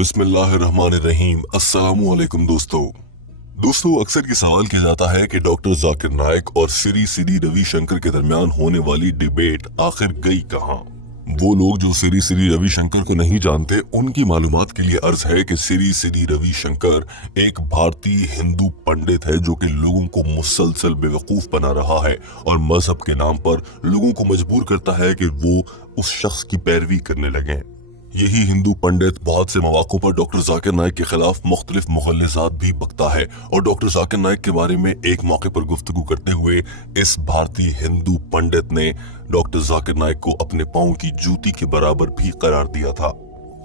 बिस्मिल्लाहिर्रहमानिर्रहीम। अस्सलामुअलैकुम दोस्तों अक्सर ये सवाल किया जाता है कि डॉक्टर जाकिर नाइक और श्री रविशंकर के दरमियान होने वाली डिबेट आखिर गई कहां। वो लोग जो श्री रविशंकर को नहीं जानते उनकी मालूमात के लिए अर्ज है कि श्री रविशंकर एक भारतीय हिंदू पंडित है जो कि लोगों को मुसलसल बेवकूफ बना रहा है और मजहब के नाम पर लोगों को मजबूर करता है कि वो उस शख्स की पैरवी करने लगे। यही हिंदू पंडित बहुत से मौकों पर डॉक्टर जाकिर नाइक के खिलाफ मुख्तलिफ मुगल्लज़ात भी बकता है और डॉक्टर जाकिर नाइक के बारे में एक मौके पर गुफ्तगू करते हुए इस भारतीय हिंदू पंडित ने डॉक्टर जाकिर नाइक को अपने पांव की जूती के बराबर भी करार दिया था।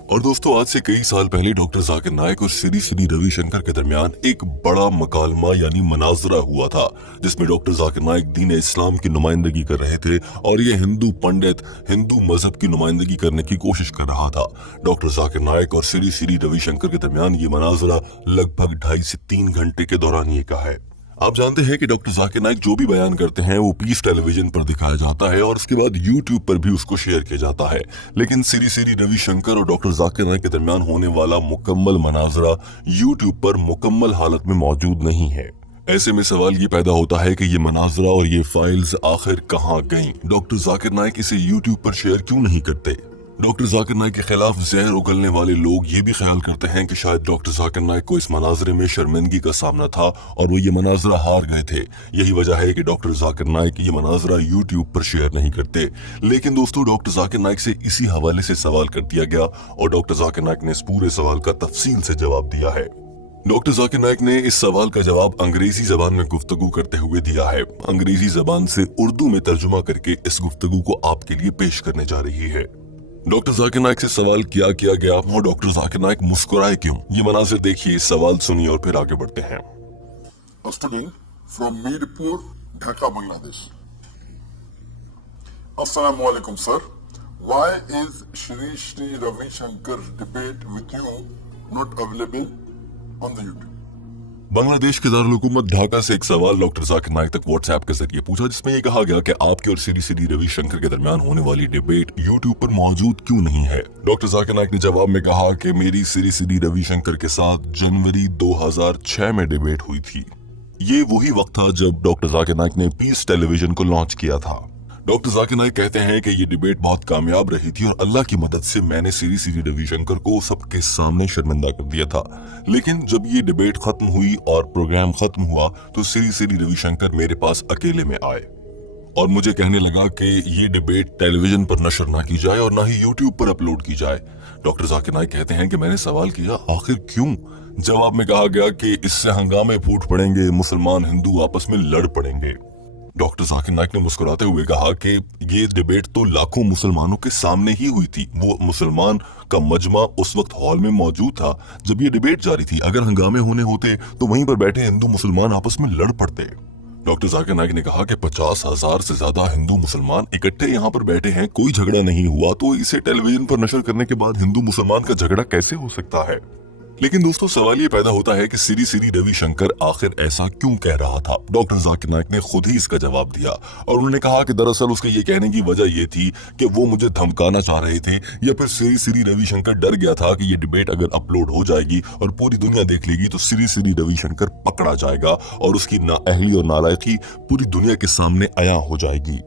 और दोस्तों आज से कई साल पहले डॉक्टर जाकिर नाइक और श्री रविशंकर के दरमियान एक बड़ा मकालमा यानी मनाजरा हुआ था जिसमें डॉक्टर जाकिर नाइक दीन इस्लाम की नुमाइंदगी कर रहे थे और ये हिंदू पंडित हिंदू मजहब की नुमाइंदगी करने की कोशिश कर रहा था। डॉक्टर जाकिर नाइक और श्री रविशंकर के दरमियान ये मनाजरा लगभग 2.5 से 3 घंटे के दौरान ये का है। आप जानते हैं कि डॉक्टर जाकिर नाइक जो भी बयान करते हैं वो पीस टेलीविजन पर दिखाया जाता है और उसके बाद यूट्यूब पर भी उसको शेयर किया जाता है, लेकिन श्री रविशंकर और डॉक्टर जाकिर नाइक के दरमियान होने वाला मुकम्मल मनाजरा यूट्यूब पर मुकम्मल हालत में मौजूद नहीं है। ऐसे में सवाल ये पैदा होता है कि ये मनाजरा और ये फाइल्स आखिर कहाँ गईं? डॉक्टर जाकिर नाइक इसे यूट्यूब पर शेयर क्यों नहीं करते? डॉक्टर जाकिर नाइक के खिलाफ जहर उगलने वाले लोग ये भी ख्याल करते हैं कि शायद डॉक्टर जाकिर नाइक को इस मनाजरे में शर्मिंदगी का सामना था और वो ये मनाजरा हार गए थे। यही वजह है कि डॉक्टर जाकिर नाइक ये मनाजरा यूट्यूब पर शेयर नहीं करते। लेकिन दोस्तों डॉक्टर जाकिर नाइक से इसी हवाले से सवाल कर दिया गया और डॉक्टर जाकिर नाइक ने इस पूरे सवाल का तफसील से जवाब दिया है। डॉक्टर जाकिर नाइक ने इस सवाल का जवाब अंग्रेजी जबान में गुफ्तगू करते हुए दिया है। अंग्रेजी जबान से उर्दू में तर्जुमा करके इस गुफ्तगू को आपके लिए पेश करने जा रही है। डॉक्टर जाकिर नाइक से सवाल किया गया और डॉक्टर जाकिर नाइक मुस्कुराए क्यों? ये मनाजिर देखिए, सवाल सुनिए और फिर आगे बढ़ते हैं। Student from Mirpur, Dhaka, Bangladesh. Assalamu alaikum, sir. Why is Shri Ravi Shankar debate with you not available on the YouTube? Bangladesh के दारुल हुकूमत ढाका से एक सवाल डॉक्टर जाकिर नाइक तक व्हाट्सएप के जरिए पूछा जिसमें यह कहा गया कि आपके और श्री रविशंकर के दरमियान होने वाली डिबेट यूट्यूब पर मौजूद क्यों नहीं है। डॉक्टर जाकिर नाइक ने जवाब में कहा कि मेरी श्री रविशंकर के साथ जनवरी 2006 में डिबेट हुई थी। ये वही वक्त था जब डॉक्टर जाकिर नाइक ने पीस टेलीविजन को लॉन्च किया था। डॉक्टर जाकिर नाइक कहते हैं कि ये डिबेट बहुत कामयाब रही थी और अल्लाह की मदद से मैंने श्री रविशंकर को सबके सामने शर्मिंदा कर दिया था। लेकिन जब ये डिबेट खत्म हुई और प्रोग्राम खत्म हुआ तो श्री रविशंकर मेरे पास अकेले में आए और मुझे कहने लगा कि ये डिबेट टेलीविजन पर नशर ना की जाए और ना ही यूट्यूब पर अपलोड की जाए। डॉक्टर जाकिर नाइक कहते हैं कि मैंने सवाल किया आखिर क्यों? जवाब में कहा गया कि इससे हंगामे फूट पड़ेंगे, मुसलमान हिंदू आपस में लड़ पड़ेंगे। डॉक्टर जाकिर नाइक ने मुस्कुराते हुए कहा कि ये डिबेट तो लाखों मुसलमानों के सामने ही हुई थी। वो मुसलमान का मजमा उस वक्त हॉल में मौजूद था जब ये डिबेट जारी थी। अगर हंगामे होने होते तो वहीं पर बैठे हिंदू मुसलमान आपस में लड़ पड़ते। डॉक्टर जाकिर नाइक ने कहा कि 50,000 से ज्यादा हिंदू मुसलमान इकट्ठे यहाँ पर बैठे हैं, कोई झगड़ा नहीं हुआ, तो इसे टेलीविजन पर नशर करने के बाद हिंदू मुसलमान का झगड़ा कैसे हो सकता है? लेकिन दोस्तों सवाल ये पैदा होता है कि श्री रविशंकर आखिर ऐसा क्यों कह रहा था। डॉक्टर जाकिर नाइक ने खुद ही इसका जवाब दिया और उन्होंने कहा कि दरअसल उसके ये कहने की वजह ये थी कि वो मुझे धमकाना चाह रहे थे या फिर श्री रविशंकर डर गया था कि ये डिबेट अगर अपलोड हो जाएगी और पूरी दुनिया देख लेगी तो श्री रविशंकर पकड़ा जाएगा और उसकी नाअहली और नालायकी पूरी दुनिया के सामने अयां हो जाएगी।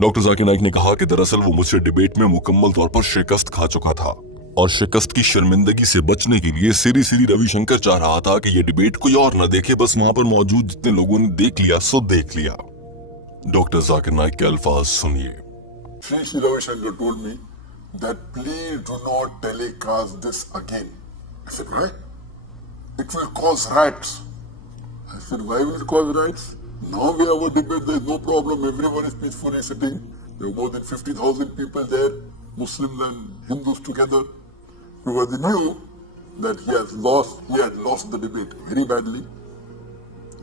डॉक्टर जाकिर नाइक ने कहा कि दरअसल वो मुझसे डिबेट में मुकम्मल तौर पर शिकस्त खा चुका था और शिकस्त की शर्मिंदगी से बचने के लिए श्री रविशंकर चाह रहा था कि ये डिबेट कोई और न देखे, बस वहां पर मौजूद जितने लोगों ने देख लिया सो देख लिया। डॉक्टर जाकिर नाइक के अल्फाज सुनिए। Shri Ravi told me that please do not telecast this again. I said, right? It will cause riots. I said, why will it cause riots? Now we have a debate, there is no problem, everyone is peacefully sitting. There are more than 50,000 people there, Muslims and Hindus together. Because they knew that he had lost the debate very badly.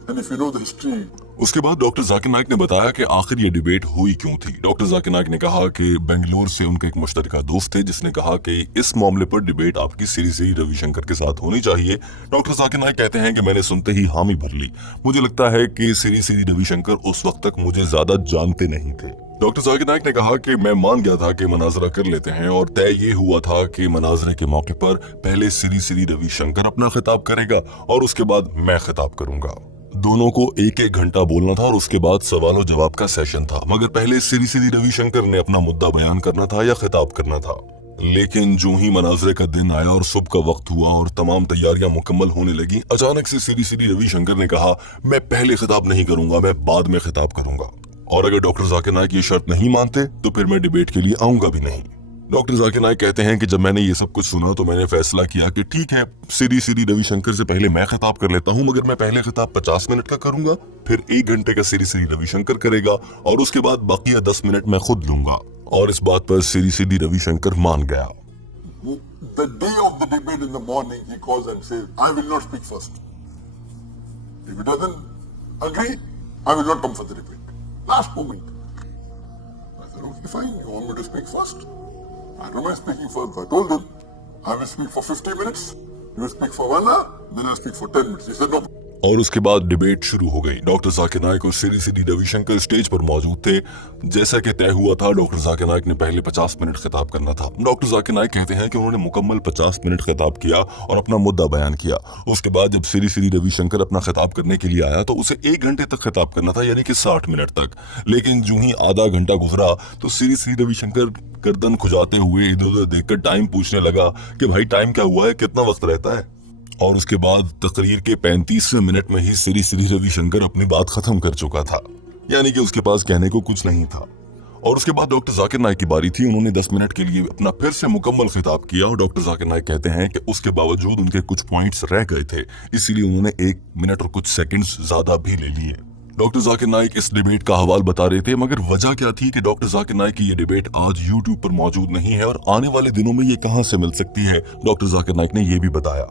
And if you know the history, उसके बाद doctor Zakir Naik ने बताया कि आखिर ये debate हुई क्यों थी। डॉक्टर जाकिर नाइक ने कहा कि बेंगलोर से उनका एक मुश्तरका दोस्त थे जिसने कहा कि इस मामले पर डिबेट आपकी श्री रविशंकर के साथ होनी चाहिए। डॉक्टर जाकिर नाइक कहते हैं कि मैंने सुनते ही हामी भर ली। मुझे लगता है कि श्री रविशंकर उस वक्त तक मुझे ज्यादा जानते नहीं थे। डॉक्टर जाकिर नाइक ने कहा कि मैं मान गया था कि मनाजरा कर लेते हैं और तय ये हुआ था कि मनाजरे के मौके पर पहले श्री श्री रविशंकर अपना खिताब करेगा और उसके बाद मैं खिताब करूंगा। दोनों को एक एक घंटा बोलना था और उसके बाद सवालों जवाब का सेशन था, मगर पहले श्री श्री रविशंकर ने अपना मुद्दा बयान करना था या खिताब करना था। लेकिन जो ही मनाजरे का दिन आया और सुबह का वक्त हुआ और तमाम तैयारियां मुकम्मल होने लगी, अचानक से श्री श्री रविशंकर ने कहा, मैं पहले खिताब नहीं करूंगा, मैं बाद में खिताब करूंगा। और अगर डॉक्टर जाकिर नाइक ये शर्त नहीं मानते तो फिर मैं डिबेट के लिए आऊंगा भी नहीं। डॉक्टर जाकिर नाइक कहते हैं कि जब मैंने ये सब कुछ सुना तो मैंने फैसला किया कि ठीक है, श्री श्री रविशंकर से पहले मैं खिताब कर लेता हूं, मगर मैं पहले खिताब 50 मिनट का करूंगा, फिर 1 घंटे का श्री श्री रविशंकर करेगा और उसके बाद बाकी 10 मिनट मैं खुद लूंगा। और इस बात पर श्री श्री रविशंकर मान गया। The day of the debate in the morning, he calls and says, I will not speak first. If he doesn't agree, I will not come for the debate. Last moment. I said, okay, fine. You want me to speak first? I don't mind speaking first. I told him, I will speak for 50 minutes. You will speak for 1 hour. Then I will speak for 10 minutes. He said, no. और उसके बाद debate शुरू हो गई। Doctor Zakir Naik और Shri Shri Ravishankar stage पर मौजूद थे। जैसा कि तय हुआ था, डॉक्टर जाकिर नाइक ने पहले 50 मिनट खिताब करना था। डॉक्टर जाकिर नाइक कहते हैं कि उन्होंने मुकम्मल 50 मिनट खिताब किया और अपना मुद्दा बयान किया। उसके बाद जब श्री श्री रविशंकर अपना खिताब करने के लिए आया तो उसे 1 घंटे तक खिताब करना था, यानी कि 60 मिनट तक। लेकिन जो ही आधा घंटा गुजरा तो श्री श्री रविशंकर गर्दन खुजाते हुए इधर उधर देखकर टाइम पूछने लगा कि भाई टाइम क्या हुआ है, कितना वक्त रहता है। और उसके बाद तकरीर के 35वें मिनट में ही श्री श्री रविशंकर अपनी बात खत्म कर चुका था, यानी कि उसके पास कहने को कुछ नहीं था। और उसके बाद डॉक्टर जाकिर नाइक की बारी थी। उन्होंने 10 मिनट के लिए अपना फिर से मुकम्मल खिताब किया और डॉक्टर जाकिर नाइक कहते हैं कि उसके बावजूद उनके कुछ पॉइंट्स रह गए थे, इसीलिए उन्होंने 1 मिनट और कुछ सेकंड्स ज्यादा भी ले लिए। डॉक्टर जाकिर नाइक इस डिबेट का हवाल बता रहे थे, मगर वजह क्या थी कि डॉक्टर जाकिर नाइक की ये डिबेट आज यूट्यूब पर मौजूद नहीं है और आने वाले दिनों में ये कहां से मिल सकती है, डॉक्टर जाकिर नाइक ने ये भी बताया।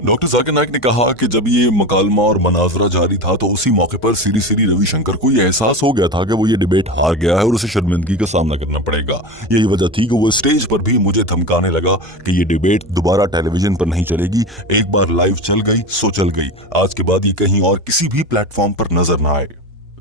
डॉक्टर जाकिर नाइक ने कहा कि जब ये मकालमा और मनाजरा जारी था तो उसी मौके पर श्री श्री रविशंकर को ये एहसास हो गया था कि वो ये डिबेट हार गया है और उसे शर्मिंदगी का सामना करना पड़ेगा। यही वजह थी कि वो स्टेज पर भी मुझे धमकाने लगा कि ये डिबेट दोबारा टेलीविजन पर नहीं चलेगी, एक बार लाइव चल गई सो चल गई, आज के बाद ये कहीं और किसी भी प्लेटफॉर्म पर नजर ना आए।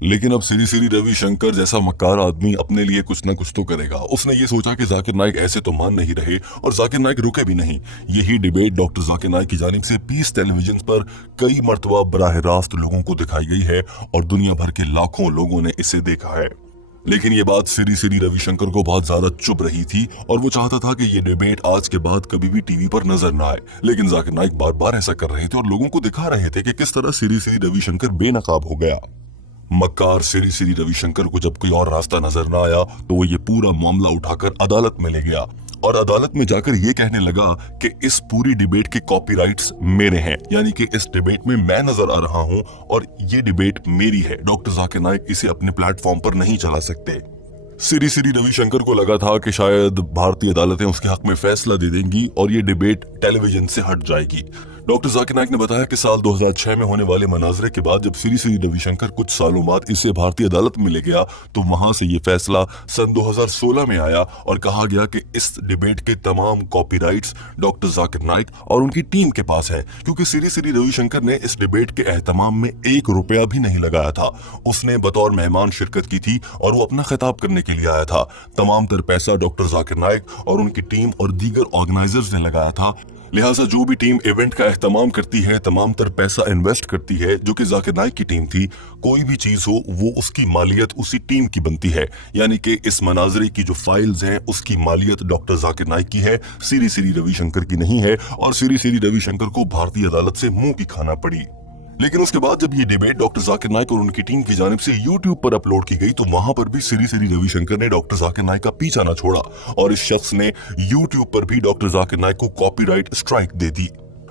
लेकिन अब श्री श्री रविशंकर जैसा मक्कार आदमी अपने लिए कुछ ना कुछ तो करेगा। उसने ये सोचा कि जाकिर नाइक ऐसे तो मान नहीं रहे और जाकिर नाइक रुके भी नहीं। यही डिबेट डॉक्टर जाकिर नाइक की जानिब से पीस टेलीविजन पर कई मर्तबा बराह रास्त लोगों को दिखाई गई है और दुनिया भर के लाखों लोगों ने इसे देखा है। लेकिन ये बात श्री श्री रविशंकर को बहुत ज्यादा चुभ रही थी और वो चाहता था कि ये डिबेट आज के बाद कभी भी टीवी पर नजर ना आए। लेकिन जाकिर नाइक बार बार ऐसा कर रहे थे और लोगों को दिखा रहे थे कि किस तरह श्री श्री रविशंकर बेनकाब हो गया। मक्कार श्री श्री रविशंकर को जब कोई और रास्ता नजर ना आया तो वो ये पूरा मामला उठाकर अदालत में ले गया और अदालत में जाकर ये कहने लगा कि इस पूरी डिबेट के कॉपीराइट्स मेरे हैं, यानी कि इस डिबेट में मैं नजर आ रहा हूं और ये डिबेट मेरी है। डॉक्टर जाकिर नाइक इसे अपने प्लेटफॉर्म पर नहीं चला सकते। श्री श्री रविशंकर को लगा था कि शायद भारतीय अदालतें उसके हक में फैसला दे देंगी और ये डिबेट टेलीविजन से हट जाएगी। डॉक्टर जाकिर नाइक ने बताया कि साल 2006 में होने वाले मनाजरे के बाद जब श्री श्री रविशंकर कुछ सालों बाद इसे भारतीय अदालत में ले गया तो वहां से ये फैसला सन 2016 में आया और कहा गया कि इस डिबेट के तमाम कॉपीराइट्स डॉक्टर जाकिर नाइक और उनकी टीम के पास है, क्योंकि श्री श्री रविशंकर ने इस डिबेट के एहतमाम में 1 रुपया भी नहीं लगाया था। उसने बतौर मेहमान शिरकत की थी और वो अपना खिताब करने के लिए आया था। तमाम तर पैसा डॉक्टर जाकिर नाइक और उनकी टीम और दीगर ऑर्गेनाइजर्स ने लगाया था। लिहाजा जो भी टीम इवेंट का एहतमाम करती है तमाम तर पैसा इन्वेस्ट करती है, जो कि जाकिर नाइक की टीम थी। कोई भी चीज हो वो उसकी मालियत उसी टीम की बनती है, यानी कि इस मनाजरे की जो फाइल्स हैं उसकी मालियत डॉक्टर जाकिर नाइक की है, श्री श्री रविशंकर की नहीं है। और श्री श्री रविशंकर को भारतीय अदालत से मुंह की खाना पड़ी। लेकिन उसके बाद जब ये डिबेट डॉक्टर जाकिर नाइक और उनकी टीम की जानिब से यूट्यूब पर अपलोड की गई तो वहां पर भी श्री श्री रविशंकर ने डॉक्टर जाकिर नाइक का पीछा न छोड़ा और इस शख्स ने यूट्यूब पर भी डॉक्टर जाकिर नाइक को कॉपीराइट स्ट्राइक दे दी।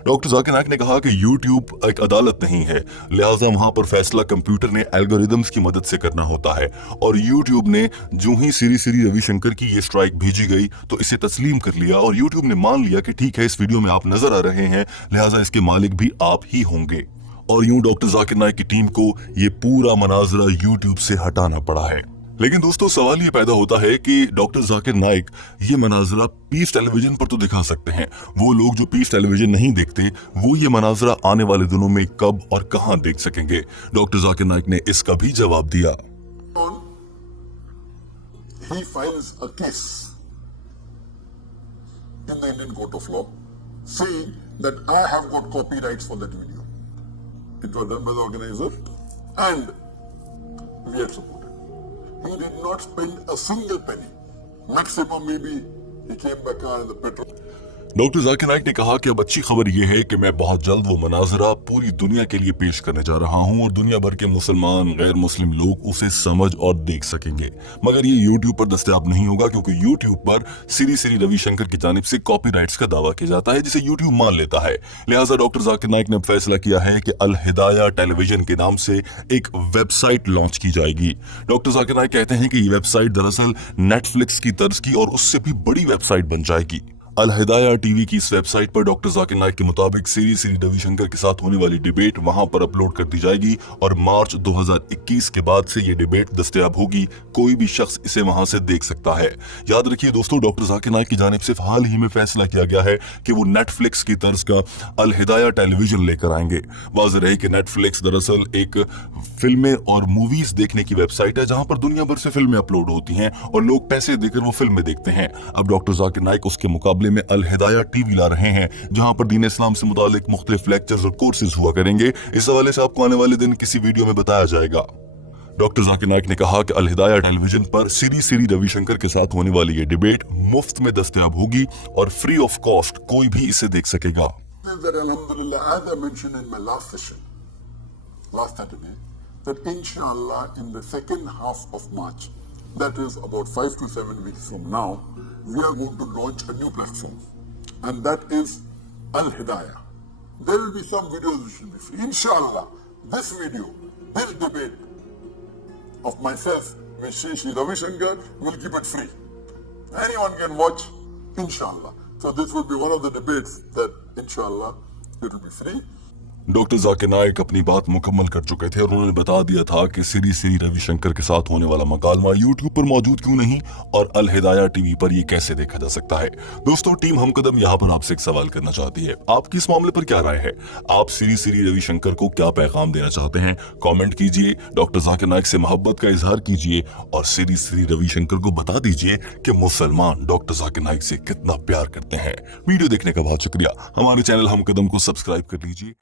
डॉक्टर जाकिर नाइक ने कहा कि यूट्यूब एक अदालत नहीं है, लिहाजा वहां पर फैसला कंप्यूटर ने एल्गोरिदम्स की मदद से करना होता है। और यूट्यूब ने जो ही श्री श्री रविशंकर की ये स्ट्राइक भेजी गई तो इसे तस्लीम कर लिया और यूट्यूब ने मान लिया कि ठीक है, इस वीडियो में आप नजर आ रहे हैं, लिहाजा इसके मालिक भी आप ही होंगे। और यूं डॉक्टर जाकिर नाइक की टीम को ये पूरा मनाजरा यूट्यूब से हटाना पड़ा है। लेकिन दोस्तों सवाल ये पैदा होता है कि डॉक्टर जाकिर नाइक ये मनाजरा पीस टेलीविजन पर तो दिखा सकते हैं, वो लोग जो पीस टेलीविजन नहीं देखते वो ये मनाजरा आने वाले दिनों में कब और कहां देख सकेंगे। डॉक्टर जाकिर नाइक ने इसका भी जवाब दिया। he files a case in the Indian Court of Law saying that I have got copyrights for that video. It was done by the organizer and we had supported. He did not spend a single penny. Maximum maybe he came back and the petrol. Doctor Zakir Naik ने कहा कि अब अच्छी खबर यह है कि मैं बहुत जल्द वो मनाजरा पूरी दुनिया के लिए पेश करने जा रहा हूं और दुनिया भर के मुसलमान गैर मुस्लिम लोग उसे समझ और देख सकेंगे। मगर ये YouTube पर दस्तयाब नहीं होगा क्योंकि YouTube पर श्री श्री रविशंकर की जानिब से कॉपीराइट्स का दावा किया जाता है जिसे YouTube मान लेता है। लिहाजा डॉक्टर जाकिर नाइक ने फैसला किया है कि अल हिदाया टेलीविजन के नाम से एक वेबसाइट लॉन्च की जाएगी। डॉक्टर जाकिर नाइक कहते हैं कि ये वेबसाइट दरअसल नेटफ्लिक्स की तर्ज की और उससे भी बड़ी वेबसाइट बन जाएगी। अल हिदाया टीवी की इस वेबसाइट पर डॉक्टर जाकिर नाइक के मुताबिक श्री श्री रविशंकर के साथ होने वाली डिबेट वहां पर अपलोड कर दी जाएगी और मार्च 2021 के बाद से ये डिबेट दस्तयाब होगी। कोई भी शख्स इसे वहां से देख सकता है। याद रखिए दोस्तों, डॉक्टर जाकिर नाइक की जानिब से हाल ही में फैसला किया गया है कि वो नेटफ्लिक्स की तर्ज का अल हिदाया टेलीविजन लेकर आएंगे। वाज़ेह रहे कि नेटफ्लिक्स दरअसल एक फिल्में और मूवीज देखने की वेबसाइट है जहां पर दुनिया भर से फिल्में अपलोड होती हैं और लोग पैसे देकर वो फिल्में देखते हैं। अब डॉक्टर जाकिर नाइक उसके मुकाबले में अल हिदाया टीवी ला रहे हैं जहां पर दीन इस्लाम से मुतालिक मुख्तलिफ लेक्चर्स और कोर्सेज हुआ करेंगे। इस हवाले से आपको आने वाले दिन किसी वीडियो में बताया जाएगा। डॉक्टर जाकिर नाइक ने कहा कि अल हिदाया टेलीविजन पर श्री श्री रविशंकर के साथ होने वाली ये डिबेट मुफ्त में दस्तयाब होगी और फ्री ऑफ कॉस्ट कोई भी इसे देख सकेगा। Alhamdulillah, as I mentioned in my last session, last Saturday, that inshallah in the second half of March, that is about 5 to 7 weeks from now, we are going to launch a new platform, and that is Al Hidayah. There will be some videos which will be free. Inshallah, this video, this debate of myself with Shri Ravi Shankar, will keep it free. Anyone can watch, inshallah. So this will be one of the debates that, inshallah, it will be free. Doctor Zakir Naik अपनी बात मुकम्मल कर चुके थे और उन्होंने बता दिया था कि श्री श्री रविशंकर के साथ होने वाला मकालमा यूट्यूब पर मौजूद क्यों नहीं और अल हिदाया टीवी पर ये कैसे देखा जा सकता है। दोस्तों, टीम हम कदम यहाँ पर आपसे एक सवाल करना चाहती है, आपकी इस मामले पर क्या राय है? आप श्री श्री रविशंकर को क्या पैगाम देना चाहते हैं? कॉमेंट कीजिए, डॉक्टर जाकिर नाइक से मोहब्बत का इजहार कीजिए और श्री श्री रविशंकर को बता दीजिए कि मुसलमान डॉक्टर जाकिर नाइक से कितना प्यार करते हैं। वीडियो देखने का बहुत शुक्रिया। हमारे चैनल हम कदम को सब्सक्राइब कर लीजिए।